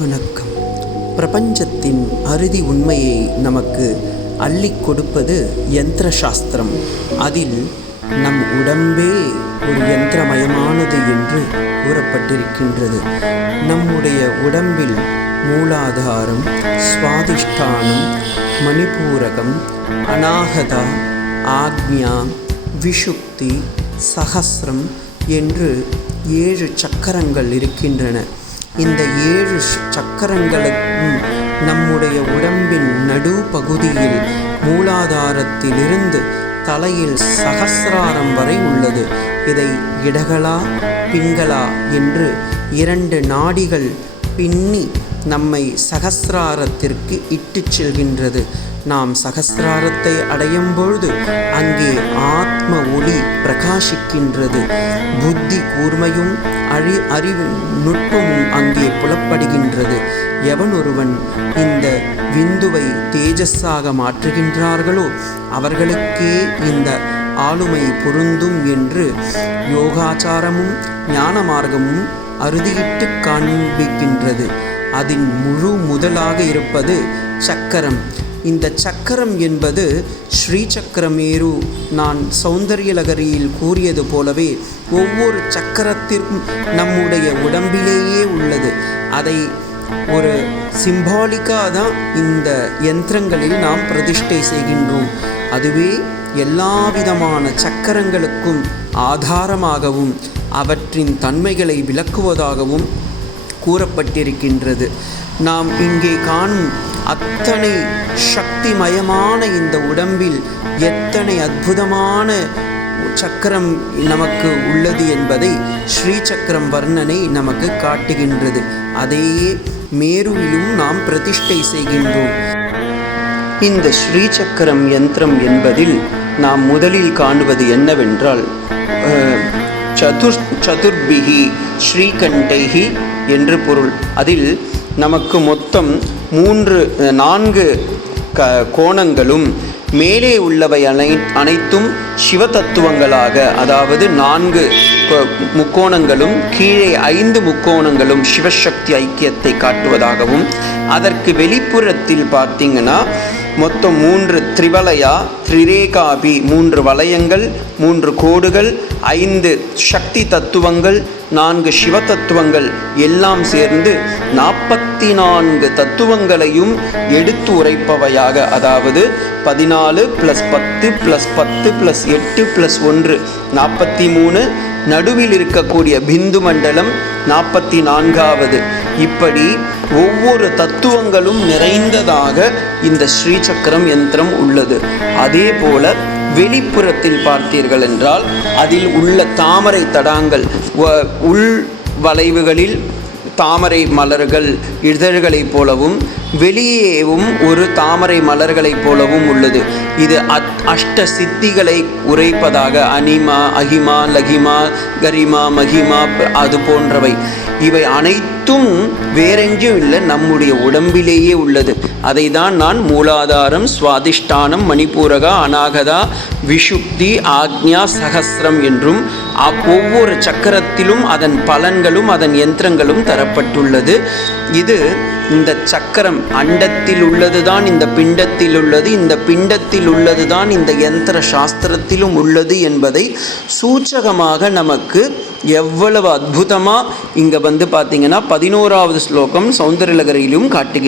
வணக்கம். பிரபஞ்சத்தின் அறுதி உண்மையை நமக்கு அள்ளிக் கொடுப்பது யந்திர சாஸ்திரம். அதில் நம் உடம்பே ஒரு யந்திரமயமானது என்று கூறப்பட்டிருக்கின்றது. நம்முடைய உடம்பில் மூலாதாரம், சுவாதிஷ்டானம், மணிபூரகம், அநாகதா, ஆக்ஞா, விஷுப்தி, சஹஸ்ரம் என்று 7 சக்கரங்கள் இருக்கின்றன. இந்த 7 சக்கரங்களுக்கும் நம்முடைய உடம்பின் நடு பகுதியில் மூலாதாரத்திலிருந்து தலையில் சகசிராரம் வரை உள்ளது. இதை இடகலா பிங்களா என்று 2 நாடிகள் பின்னி நம்மை சகசிராரத்திற்கு இட்டு செல்கின்றது. நாம் சகசிராரத்தை அடையும் பொழுது அங்கே ஆத்ம ஒளி பிரகாசிக்கின்றது. புத்தி கூர்மையும் அறிவு நுட்பமும் அங்கே புலப்படுகின்றது. எவன் ஒருவன் இந்த விந்துவை தேஜஸாக மாற்றுகின்றார்களோ அவர்களுக்கே இந்த ஆளுமை பொருந்தும் என்று யோகாச்சாரமும் ஞான மார்க்கமும் அறுதியிட்டு காண்பிக்கின்றது. அதில் முதலாக இருப்பது சக்கரம். இந்த சக்கரம் என்பது ஸ்ரீ சக்கரமேரு. நான் சௌந்தர்யலகரியில் கூறியது போலவே ஒவ்வொரு சக்கரத்திற்கும் நம்முடைய உடம்பிலேயே உள்ளது. அதை ஒரு சிம்பாலிக்காக தான் இந்த யந்திரங்களில் நாம் பிரதிஷ்டை செய்கின்றோம். அதுவே எல்லா விதமான சக்கரங்களுக்கும் ஆதாரமாகவும் அவற்றின் தன்மைகளை விளக்குவதாகவும் கூறப்பட்டிருக்கின்றது. நாம் இங்கே காணும் அத்தனை சக்திமயமான இந்த உடம்பில் எத்தனை அற்புதமான சக்கரம் நமக்கு உள்ளது என்பதை ஸ்ரீ சக்கரம் வர்ணனை நமக்கு காட்டுகின்றது. அதையே மேருவிலும் நாம் பிரதிஷ்டை செய்கின்றோம். இந்த ஸ்ரீ சக்கரம் யந்திரம் என்பதில் நாம் முதலில் காணுவது என்னவென்றால் சதுர்பிகி ஸ்ரீகண்டைகி என்று பொருள். அதில் நமக்கு மொத்தம் 4 கோணங்களும் மேலே உள்ளவை அனைத்தும் சிவ தத்துவங்களாக, அதாவது 4 முக்கோணங்களும் கீழே 5 முக்கோணங்களும் சிவசக்தி ஐக்கியத்தை காட்டுவதாகவும், அதற்கு வெளிப்புறத்தில் பார்த்தீங்கன்னா மொத்தம் 3 திரிவலயா திரிரேகாபி 3 வளையங்கள், 3 கோடுகள், 5 சக்தி தத்துவங்கள், 4 சிவ தத்துவங்கள் எல்லாம் சேர்ந்து 44 தத்துவங்களையும் எடுத்து உரைப்பவையாக, அதாவது 14 + 10 + 10 + 8 + 1 43, நடுவில் இருக்கக்கூடிய பிந்து மண்டலம் 44வது. இப்படி ஒவ்வொரு தத்துவங்களும் நிறைந்ததாக இந்த ஸ்ரீ சக்கரம் யந்திரம் உள்ளது. அதே போல வெளிப்புறத்தில் பார்த்தீர்கள் என்றால் அதில் உள்ள தாமரை தடாங்கள், உள் வளைவுகளில் தாமரை மலர்கள் இதழ்களைப் போலவும் வெளியேவும் ஒரு தாமரை மலர்களைப் போலவும் உள்ளது. இது அஷ்ட சித்திகளை உரைப்பதாக, அனிமா, அஹிமா, லகிமா, கரிமா, மகிமா அது போன்றவை. இவை அனைத்தும் வேறெங்கும் இல்லை, நம்முடைய உடம்பிலேயே உள்ளது. அதை தான் நான் மூலாதாரம், சுவாதிஷ்டானம், மணிபூரகா, அநாகதா, விஷுப்தி, ஆக்ஞா, சஹஸ்ரம் என்றும் ஒவ்வொரு சக்கரத்திலும் அதன் பலன்களும் அதன் யந்திரங்களும் தரப்பட்டுள்ளது. இது இந்த சக்கரம் அண்டத்தில் உள்ளது தான் இந்த பிண்டத்தில் உள்ளது, இந்த பிண்டத்தில் உள்ளது தான் இந்த யந்திர சாஸ்திரத்திலும் உள்ளது என்பதை சூச்சகமாக நமக்கு எவ்வளவு அற்புதமாக இங்கே பார்த்தீங்கன்னா 11வது ஸ்லோகம் சௌந்தர்யலகரியிலும் காட்டுகின்றன.